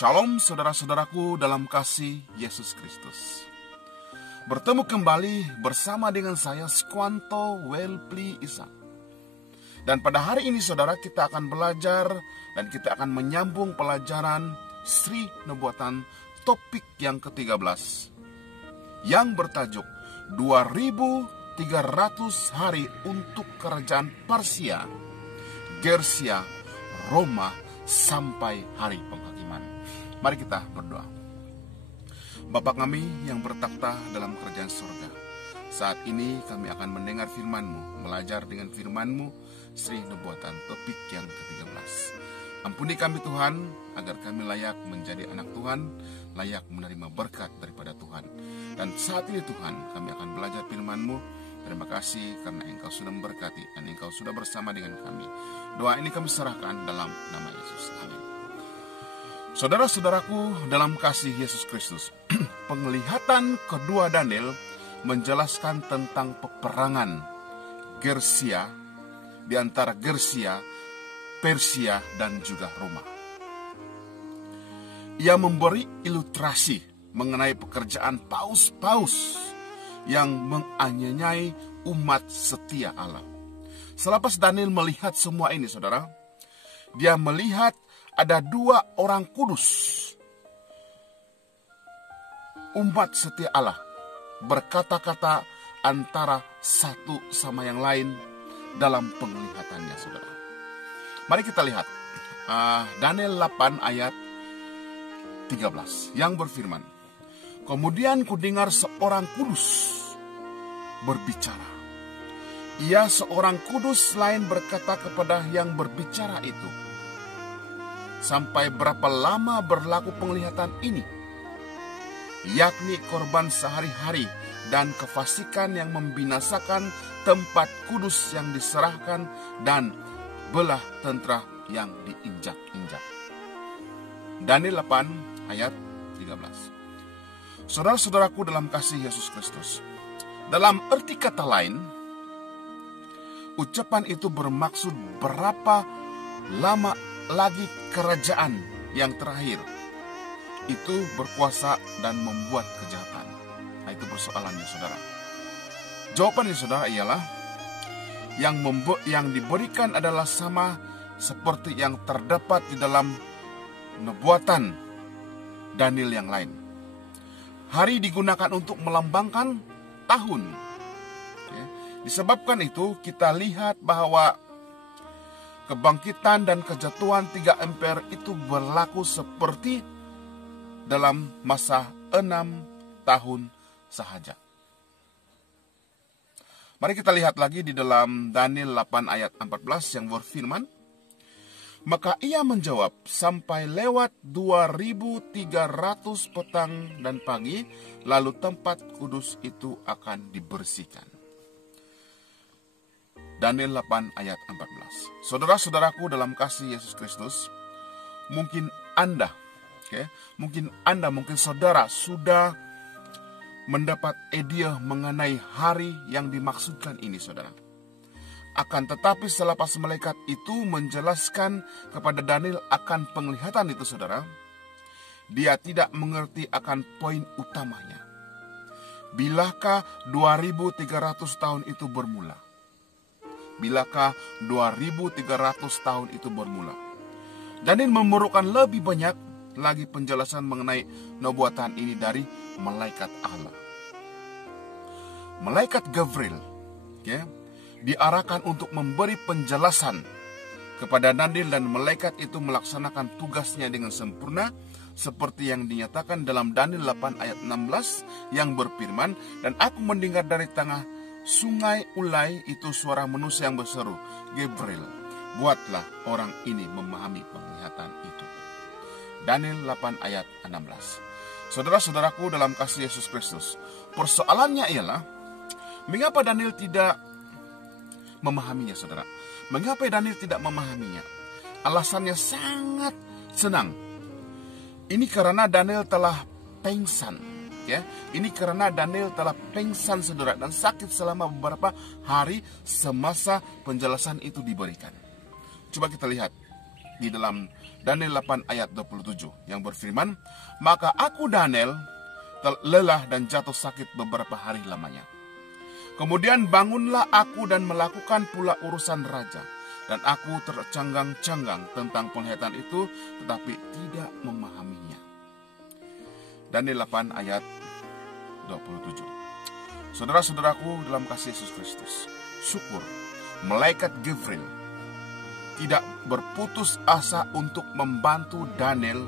Shalom saudara-saudaraku dalam kasih Yesus Kristus. Bertemu kembali bersama dengan saya Skwanto Welpli Ishak. Dan pada hari ini saudara, kita akan belajar dan kita akan menyambung pelajaran Sri Nubuatan topik yang ke-13 yang bertajuk 2300 hari untuk kerajaan Persia, Gersia, Roma sampai hari penghakiman. Mari kita berdoa. Bapa kami yang bertakhta dalam kerajaan surga, saat ini kami akan mendengar firman-Mu, belajar dengan firman-Mu, Sri Nubuatan topik yang ke-13. Ampuni kami Tuhan, agar kami layak menjadi anak Tuhan, layak menerima berkat daripada Tuhan. Dan saat ini Tuhan, kami akan belajar firman-Mu. Terima kasih karena Engkau sudah memberkati dan Engkau sudah bersama dengan kami. Doa ini kami serahkan dalam nama Yesus. Amin. Saudara-saudaraku dalam kasih Yesus Kristus, penglihatan kedua Daniel menjelaskan tentang peperangan Gersia, di antara Gersia, Persia, dan juga Roma. Ia memberi ilustrasi mengenai pekerjaan paus-paus yang menganiayai umat setia Allah. Selepas Daniel melihat semua ini, saudara, dia melihat ada dua orang kudus, umat setia Allah, berkata-kata antara satu sama yang lain dalam penglihatannya, saudara. Mari kita lihat Daniel 8 ayat 13 yang berfirman, kemudian kudengar seorang kudus berbicara. Ia seorang kudus lain berkata kepada yang berbicara itu, sampai berapa lama berlaku penglihatan ini, yakni korban sehari-hari dan kefasikan yang membinasakan tempat kudus yang diserahkan dan belah tentara yang diinjak-injak. Daniel 8 ayat 13. Saudara-saudaraku dalam kasih Yesus Kristus, dalam arti kata lain, ucapan itu bermaksud berapa lama lagi kerajaan yang terakhir itu berkuasa dan membuat kejahatan. Nah, itu persoalannya, saudara. Jawabannya, saudara, ialah yang diberikan adalah sama seperti yang terdapat di dalam nubuatan Daniel yang lain. Hari digunakan untuk melambangkan tahun. Disebabkan itu, kita lihat bahwa kebangkitan dan kejatuhan tiga emper itu berlaku seperti dalam masa 6 tahun sahaja. Mari kita lihat lagi di dalam Daniel 8 ayat 14 yang berfirman, maka ia menjawab, sampai lewat 2300 petang dan pagi, lalu tempat kudus itu akan dibersihkan. Daniel 8 ayat 14. Saudara-saudaraku dalam kasih Yesus Kristus, mungkin Anda, mungkin saudara sudah mendapat idea mengenai hari yang dimaksudkan ini, saudara. Akan tetapi selepas malaikat itu menjelaskan kepada Daniel akan penglihatan itu, saudara, dia tidak mengerti akan poin utamanya. Bilakah 2300 tahun itu bermula? Bilakah 2300 tahun itu bermula? Daniel memerlukan lebih banyak lagi penjelasan mengenai nubuatan ini dari malaikat Allah. Malaikat Gabriel diarahkan untuk memberi penjelasan kepada Daniel, dan malaikat itu melaksanakan tugasnya dengan sempurna seperti yang dinyatakan dalam Daniel 8 ayat 16 yang berfirman, dan aku mendengar dari tengah sungai Ulai itu suara manusia yang berseru, Gabriel, buatlah orang ini memahami penglihatan itu. Daniel 8 ayat 16. Saudara-saudaraku dalam kasih Yesus Kristus, persoalannya ialah mengapa Daniel tidak memahaminya, saudara? Mengapa Daniel tidak memahaminya? Alasannya sangat senang. Ini karena Daniel telah pengsan, Ini karena Daniel telah pengsan, saudara, dan sakit selama beberapa hari semasa penjelasan itu diberikan. Coba kita lihat di dalam Daniel 8 ayat 27 yang berfirman, maka aku Daniel lelah dan jatuh sakit beberapa hari lamanya. Kemudian bangunlah aku dan melakukan pula urusan raja, dan aku tercenggang-cenggang tentang penglihatan itu, tetapi tidak memahaminya. Daniel 8 ayat 27. Saudara-saudaraku dalam kasih Yesus Kristus, syukur malaikat Gabriel tidak berputus asa untuk membantu Daniel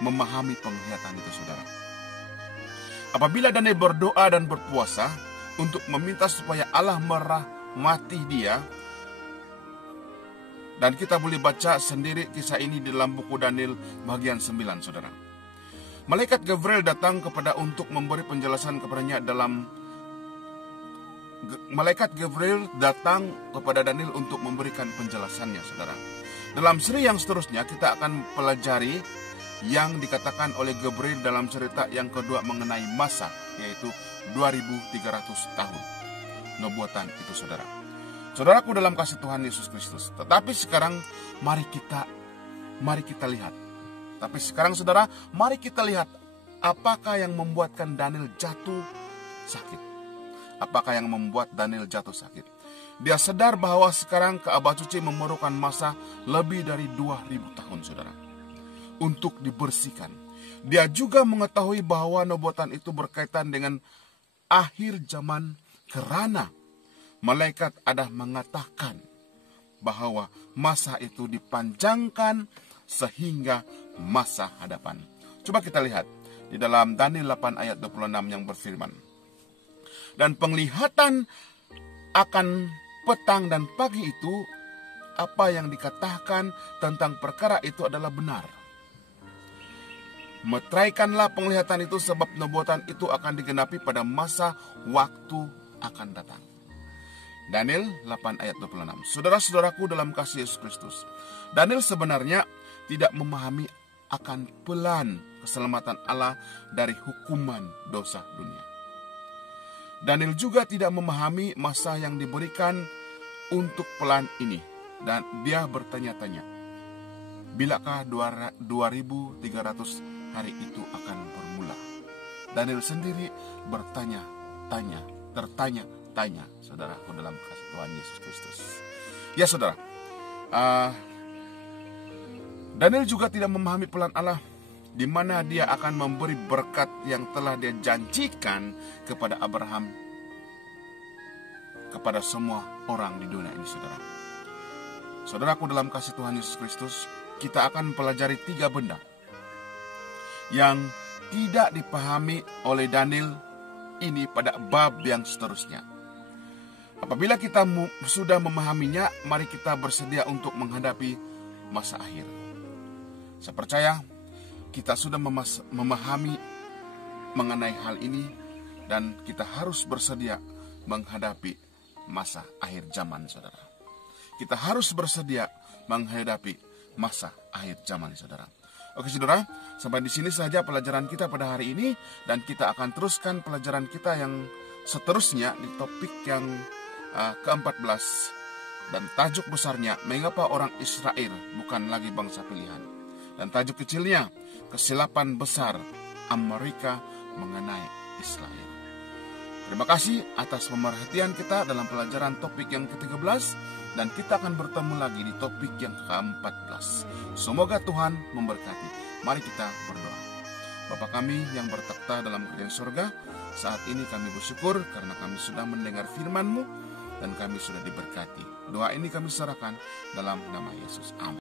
memahami penglihatan itu, saudara. Apabila Daniel berdoa dan berpuasa untuk meminta supaya Allah merahmati dia, dan kita boleh baca sendiri kisah ini di dalam buku Daniel bagian 9, saudara. Malaikat Gabriel datang untuk memberi penjelasan kepadanya Malaikat Gabriel datang kepada Daniel untuk memberikan penjelasannya, saudara. Dalam seri yang seterusnya kita akan pelajari yang dikatakan oleh Gabriel dalam cerita yang kedua mengenai masa, yaitu 2300 tahun nubuatan itu, saudara. Saudaraku dalam kasih Tuhan Yesus Kristus. Tetapi sekarang mari kita lihat. Tapi sekarang, saudara, mari kita lihat apakah yang membuatkan Daniel jatuh sakit. Apakah yang membuat Daniel jatuh sakit? Dia sadar bahwa sekarang Ka'bah Suci memerlukan masa lebih dari 2000 tahun, saudara, untuk dibersihkan. Dia juga mengetahui bahwa nubuatan itu berkaitan dengan akhir zaman, karena malaikat ada mengatakan bahwa masa itu dipanjangkan sehingga masa hadapan. Coba kita lihat di dalam Daniel 8 ayat 26 yang berfirman, dan penglihatan akan petang dan pagi itu, apa yang dikatakan tentang perkara itu adalah benar. Meteraikanlah penglihatan itu, sebab nubuatan itu akan digenapi pada masa waktu akan datang. Daniel 8 ayat 26. Saudara-saudaraku dalam kasih Yesus Kristus, Daniel sebenarnya tidak memahami akan pelan keselamatan Allah dari hukuman dosa dunia. Daniel juga tidak memahami masa yang diberikan untuk pelan ini, dan dia bertanya-tanya, bilakah 2300 hari itu akan bermula? Daniel sendiri tertanya-tanya, saudaraku dalam kasih Tuhan Yesus Kristus. Ya, saudara, Daniel juga tidak memahami pelan Allah, di mana dia akan memberi berkat yang telah dia janjikan kepada Abraham, kepada semua orang di dunia ini, saudara. Saudaraku dalam kasih Tuhan Yesus Kristus, kita akan mempelajari 3 benda yang tidak dipahami oleh Daniel ini pada bab yang seterusnya. Apabila kita sudah memahaminya, mari kita bersedia untuk menghadapi masa akhir. Saya percaya kita sudah memahami mengenai hal ini, dan kita harus bersedia menghadapi masa akhir zaman, saudara. Kita harus bersedia menghadapi masa akhir zaman, saudara. Oke, saudara, sampai di sini saja pelajaran kita pada hari ini, dan kita akan teruskan pelajaran kita yang seterusnya di topik yang ke-14, dan tajuk besarnya, mengapa orang Israel bukan lagi bangsa pilihan, dan tajuk kecilnya, kesilapan besar Amerika mengenai Israel. Terima kasih atas pemerhatian kita dalam pelajaran topik yang ke-13, dan kita akan bertemu lagi di topik yang ke-14. Semoga Tuhan memberkati. Mari kita berdoa. Bapa kami yang bertakhta dalam kerajaan surga, saat ini kami bersyukur karena kami sudah mendengar firman-Mu dan kami sudah diberkati. Doa ini kami serahkan dalam nama Yesus. Amin.